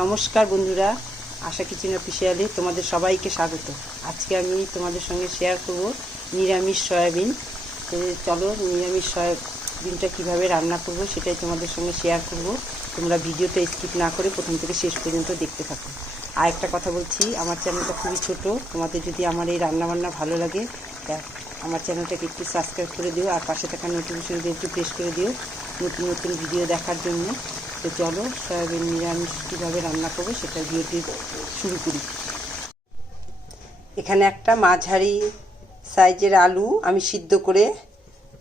নমস্কার বন্ধুরা, আশা কিচেন অফিসিয়ালে তোমাদের সবাইকে স্বাগত। আজকে আমি তোমাদের সঙ্গে শেয়ার করব নিরামিষ সয়াবিন। চলো নিরামিষ সয়াবিনটা কীভাবে রান্না করব সেটাই তোমাদের সঙ্গে শেয়ার করব। তোমরা ভিডিওটা স্কিপ না করে প্রথম থেকে শেষ পর্যন্ত দেখতে থাকো। আর একটা কথা বলছি, আমার চ্যানেলটা খুবই ছোট। তোমাদের যদি আমার এই রান্নাবান্না ভালো লাগে আমার চ্যানেলটাকে একটু সাবস্ক্রাইব করে দিও, আর পাশে থাকা নোটিফিকেশন একটু প্রেস করে দিও নতুন নতুন ভিডিও দেখার জন্য। তো চলো সয়াবিন নিরামিষ কীভাবে রান্না করবো সেটা ভিডিওটি শুরু করি। এখানে একটা মাঝারি সাইজের আলু আমি সিদ্ধ করে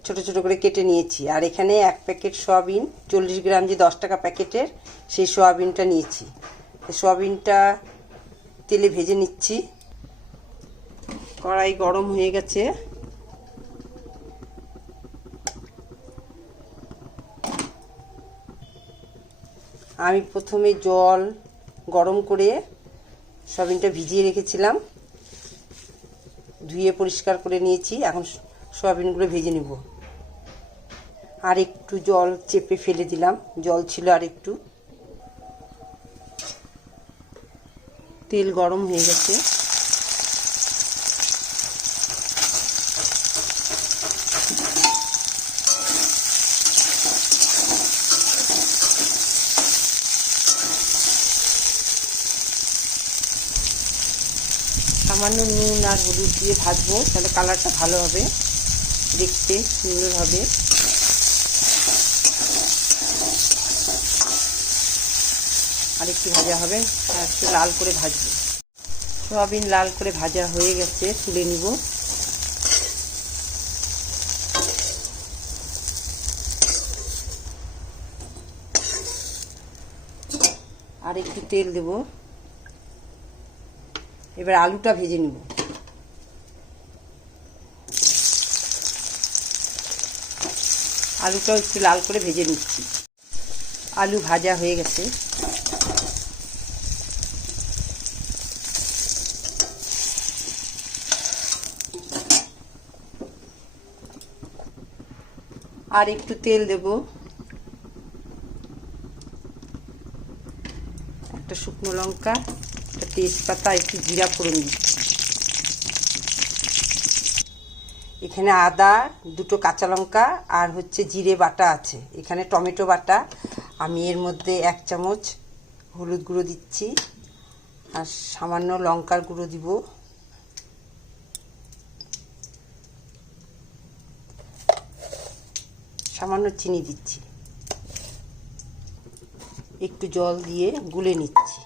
ছোট ছোট করে কেটে নিয়েছি। আর এখানে এক প্যাকেট সয়াবিন, 40 গ্রাম যে 10 টাকা প্যাকেটের সেই সয়াবিনটা নিয়েছি। সয়াবিনটা তেলে ভেজে নিচ্ছি। কড়াই গরম হয়ে গেছে। আমি প্রথমে জল গরম করে সয়াবিনটা ভিজিয়ে রেখেছিলাম, ধুয়ে পরিষ্কার করে নিয়েছি। এখন সয়াবিনগুলো ভেজে নেব। আর একটু জল চেপে ফেলে দিলাম, জল ছিল আর একটু। তেল গরম হয়ে গেছে। সামান্য নুন আর হলুদ দিয়ে ভাজবো, তাহলে কালারটা ভালো হবে, দেখতে সুন্দর হবে। আর একটু ভাজা হবে, আর একটু লাল করে ভাজবো। সয়াবিন লাল করে ভাজা হয়ে গেছে, তুলে নিব। আর একটু তেল দেব। এবার আলুটা ভেজে নিব। আলুটাও একটু লাল করে ভেজে নিচ্ছি। আলু ভাজা হয়ে গেছে। আর একটু তেল দেব। একটা শুকনো লঙ্কা, একটা তেজপাতা, একটু জিরা ফোড়ন দিচ্ছি। এখানে আদা, দুটো কাঁচা লঙ্কা আর জিরে বাটা আছে। এখানে টমেটো বাটা। আমি এর মধ্যে 1 চামচ হলুদ গুঁড়ো দিচ্ছি, আর সামান্য লঙ্কার গুঁড়ো দিব। সামান্য চিনি দিচ্ছি। একটু জল দিয়ে গুলে নিচ্ছি।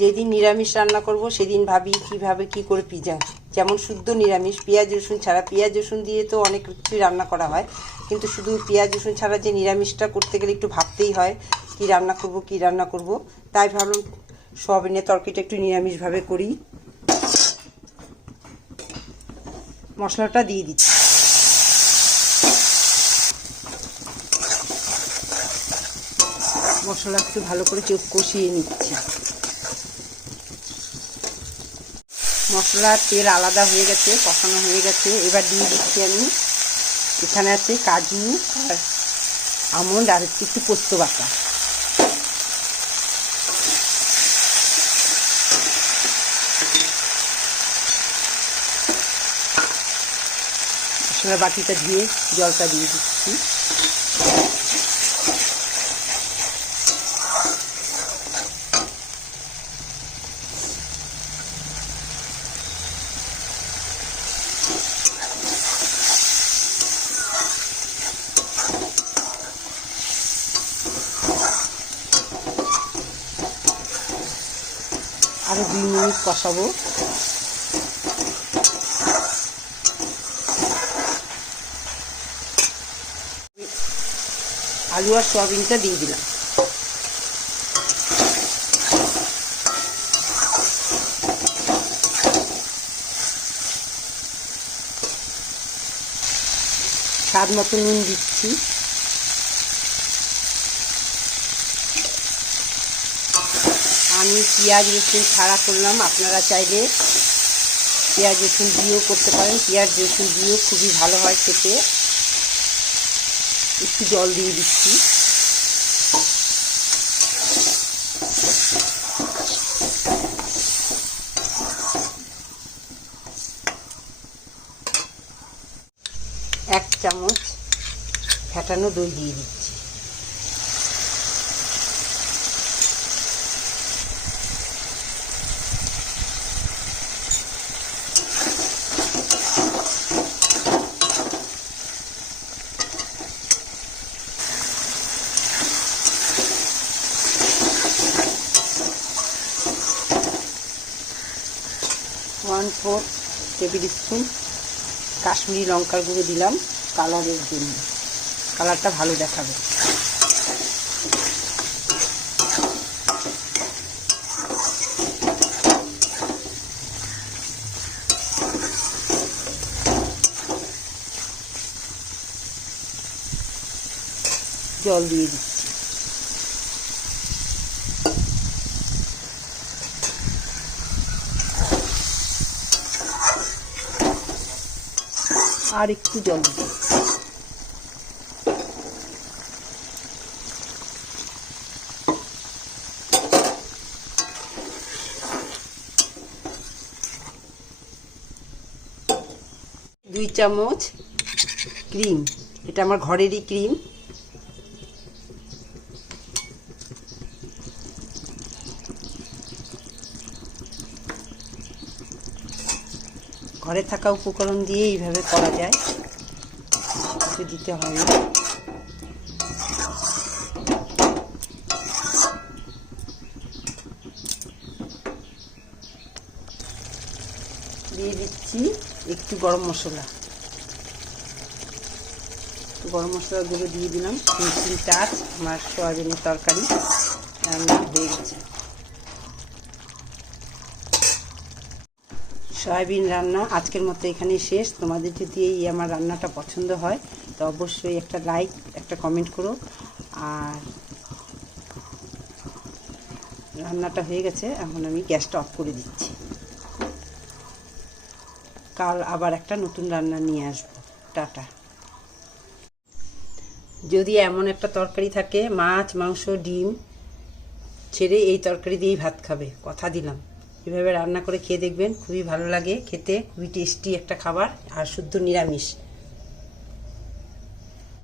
যেদিন নিরামিষ রান্না করব সেদিন ভাবি কিভাবে কি করে পিজা, যেমন শুদ্ধ নিরামিষ পেঁয়াজ রসুন ছাড়া। পেঁয়াজ রসুন দিয়ে তো অনেক কিছুই রান্না করা হয়, কিন্তু শুধু পেঁয়াজ রসুন ছাড়া যে নিরামিষটা করতে গেলে একটু ভাবতেই হয় কি রান্না করব কি রান্না করব। তাই ভাবলাম সয়াবিনের তরকারিটা একটু নিরামিষভাবে করি। মশলাটা দিয়ে দিচ্ছি। মশলা একটু ভালো করে কষিয়ে নিচ্ছি। মশলার তেল আলাদা হয়ে গেছে, কষানো হয়ে গেছে। এবার দিয়ে দিচ্ছি আমি, এখানে আছে কাজু আর আমন্ড আর একটু পোস্ত বাটা। মশলার বাটিটা দিয়ে জলটা দিয়ে দিচ্ছি। আরো 2 মিনিট কষাবো। আলু আর সয়াবিনটা দিয়ে দিলাম। স্বাদ মতো নুন দিচ্ছি। আমি পেঁয়াজ রসুন ছাড়া করলাম, আপনারা চাইলে পেঁয়াজ রসুন দিয়েও করতে পারেন, পেঁয়াজ রসুন দিয়েও খুবই ভালো হয় খেতে। একটু জল দিয়ে দিচ্ছি। এক চামচ ফেটানো দই দিয়ে দিচ্ছি। One fourth table spoon Kashmiri লঙ্কার গুঁড়ো দিলাম কালারের জন্য, কালারটা ভালো দেখাবে। জল দিয়ে দিচ্ছি। আর একটু জল দিচ্ছি। দুই চামচ ক্রিম, এটা আমার ঘরেরই ক্রিম। ঘরে থাকা উপকরণ দিয়ে এইভাবে করা যায়, কিছু দিতে হয় না। দিয়ে দিচ্ছি একটু গরম মশলা, গরম মশলা গুঁড়ো দিয়ে দিলাম। 3 চামচ আমার সয়াবিনের তরকারি রান্না হয়ে গেছে। সয়াবিন রান্না আজকের মতো এখানেই শেষ। তোমাদের যদি এই আমার রান্নাটা পছন্দ হয় তো অবশ্যই একটা লাইক, একটা কমেন্ট করো। আর রান্নাটা হয়ে গেছে, এখন আমি গ্যাসটা অফ করে দিচ্ছি। কাল আবার একটা নতুন রান্না নিয়ে আসবো। টাটা। যদি এমন একটা তরকারি থাকে, মাছ মাংস ডিম ছেড়ে এই তরকারি দিয়েই ভাত খাবে, কথা দিলাম। এভাবে রান্না করে খেয়ে দেখবেন, খুবই ভালো লাগে খেতে, খুবই টেস্টি একটা খাবার, আর শুদ্ধ নিরামিষ।